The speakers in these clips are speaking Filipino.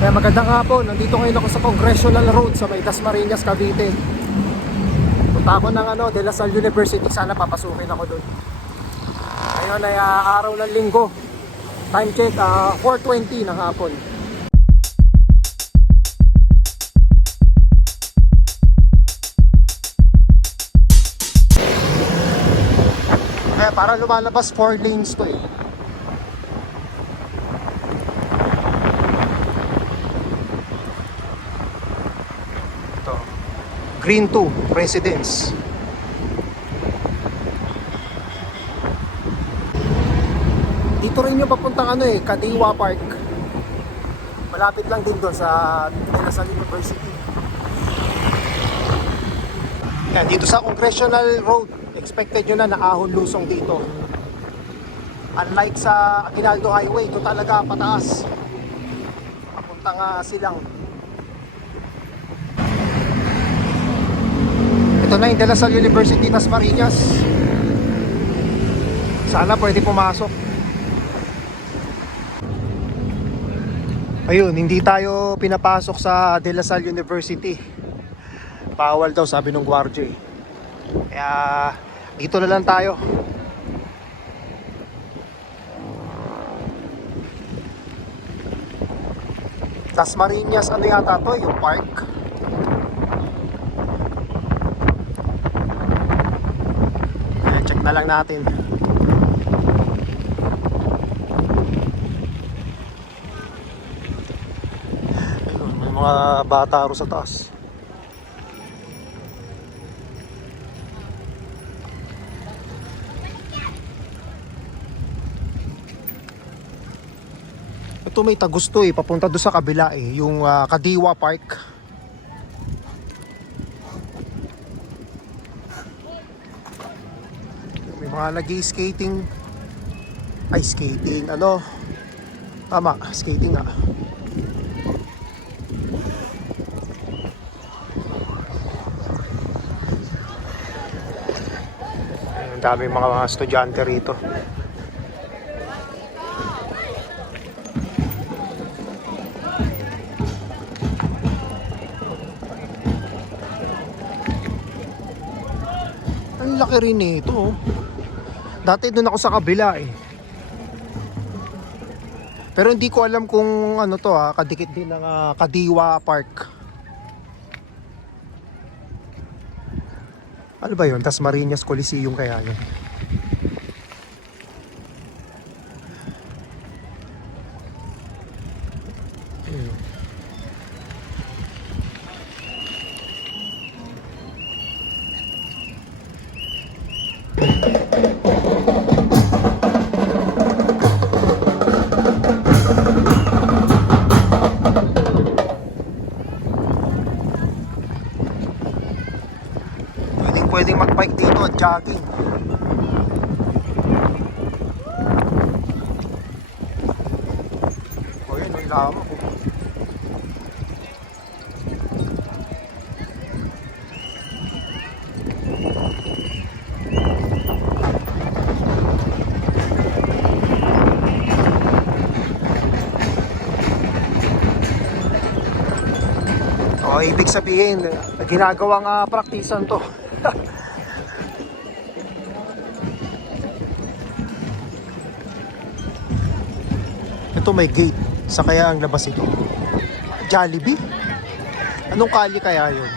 Kaya magandang hapon, nandito ngayon ako sa Congressional Road sa may Dasmariñas, Cavite. Punta ako ng De La Salle University, sana papasukin ako doon. Ngayon ay araw ng linggo. Time check, 4:20 ng hapon. Kaya para lumalabas 4 lanes to eh. Green 2, Residence. Dito rin yung papuntang Kadiwa Park. Malapit lang din doon sa De La Salle University. Yan, dito sa Congressional Road, expected nyo na ahon lusong dito. Unlike sa Aguinaldo Highway, ito talaga pataas. Papuntang Silang. Ito na yung De La Salle University, Dasmariñas. Sana pwede pumasok. Ayun, hindi tayo pinapasok sa De La Salle University. Bawal daw, sabi ng gwardiya eh. Kaya dito na lang tayo. Dasmariñas, ano yata to? Yung park. Check na lang natin. Ayun, may mga bata ro sa taas. Ito may tagusto eh, papunta doon sa kabila eh, yung Kadiwa Park. May mga nag-skating. Ay, skating, tama, skating nga. Ang dami mga estudyante rito. Ang laki rin ito oh. Dati doon ako sa kabila eh. Pero hindi ko alam kung kadikit din ng Kadiwa Park. Ano ba yun? Dasmariñas Coliseum kaya yun? Pwedeng mag-bike dito at jogging. O yun, ang lama ko. O, ibig sabihin, ginagawang praktisan to. Ito may gate sa kaya ang labas ito. Jollibee? Anong kali kaya yun?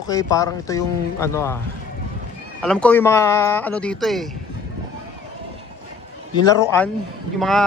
Okay, parang ito yung alam ko yung mga dito eh. Yung laruan, yung mga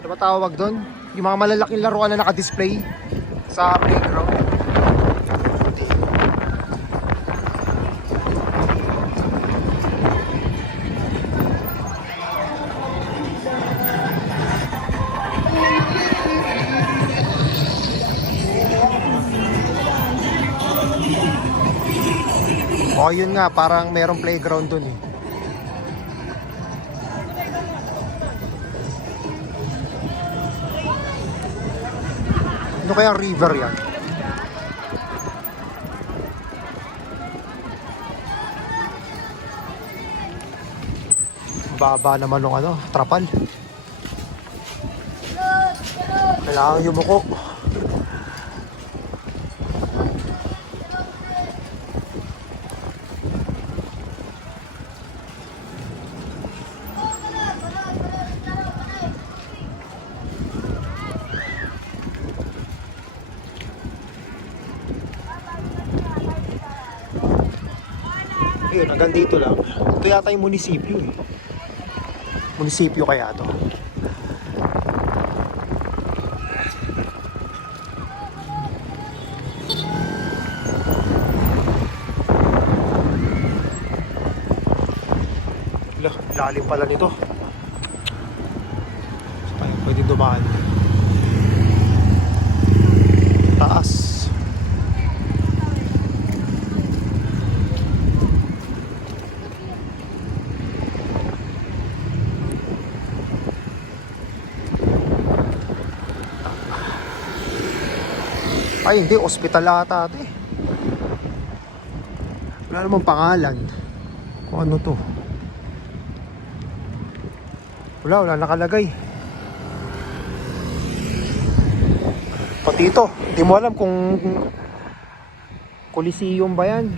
ano ba tawag doon? Yung mga malalaking laruan na naka-display sa playground. O yun nga, parang merong playground dun eh. Ano kaya river yan? Baba naman ng ano, trapal. Kailangan yumuko. Ayun, hanggang dito lang. Ito yata yung munisipyo eh. Munisipyo kaya to. Lalim pala nito. So tayo pwedeng dumaan. Taas. Ay hindi, ospital ata ito eh. Wala namang pangalan. Kung ano to. Wala nakalagay. Pati ito, hindi mo alam kung Coliseum ba yan.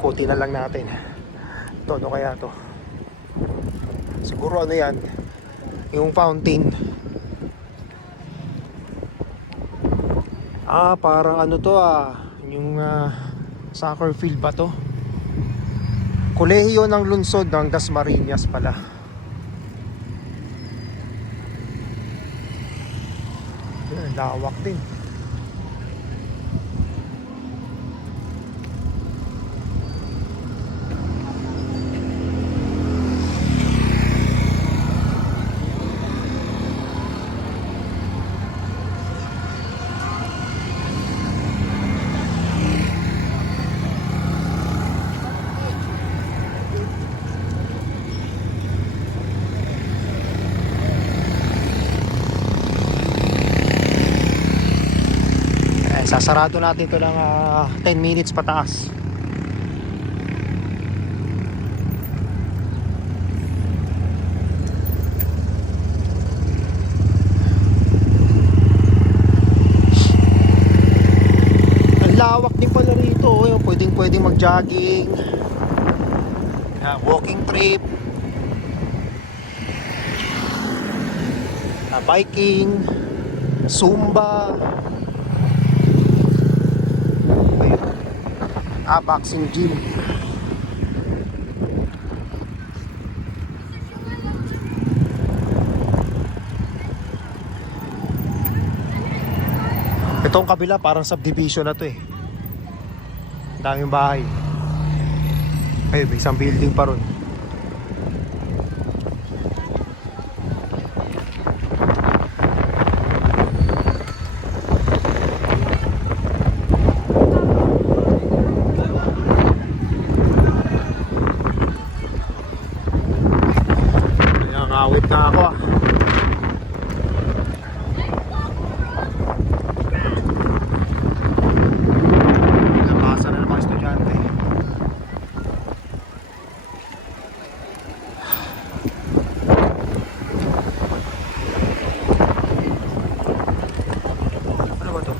Kuti na lang natin. Ito, ano kaya to? Siguro ano yan, yung fountain. Parang ano to yung soccer field ba to? Kolehiyo ng lungsod ng Dasmariñas pala. Yan, lawak din. Sasarado natin ito ng 10 minutes pataas. Ang lawak din pala rito. Pwedeng mag-jogging, walking trip, biking, Zumba, boxing gym. Itong kabila parang subdivision na to eh. Daming bahay. Ayun, may isang building pa ron. Awit na ako Nabasa na ng mga estudyante. Ano ba to?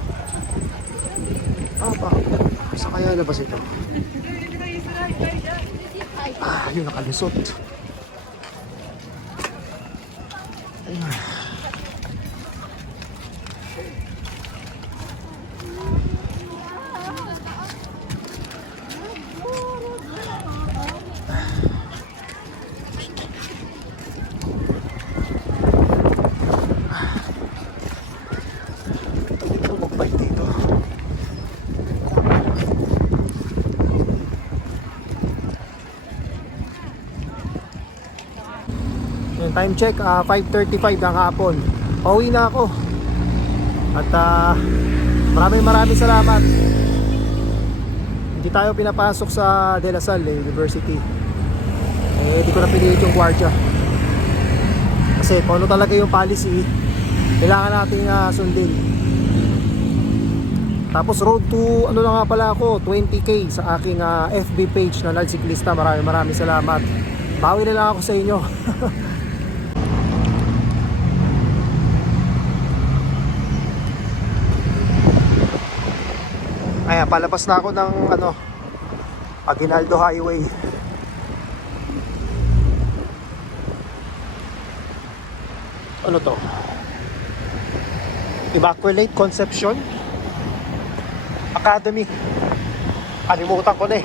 Bakit? Saan kaya labas ito? Yun, nakalusot. Time check, 5:35 ng hapon. Pauwi na ako. At maraming salamat. Hindi tayo pinapasok sa De La Salle University. Hindi ko na pinilit yung gwardiya. Kasi kung ano talaga yung policy, kailangan nating sundin. Tapos road to ano na nga pala ako, 20k sa aking FB page na Nalsiklista. Maraming salamat. Bawi na lang ako sa inyo. Ayan, palabas na ako ng Aguinaldo Highway. Ano to? Immaculate Conception Academy. Kalimutan ko na eh.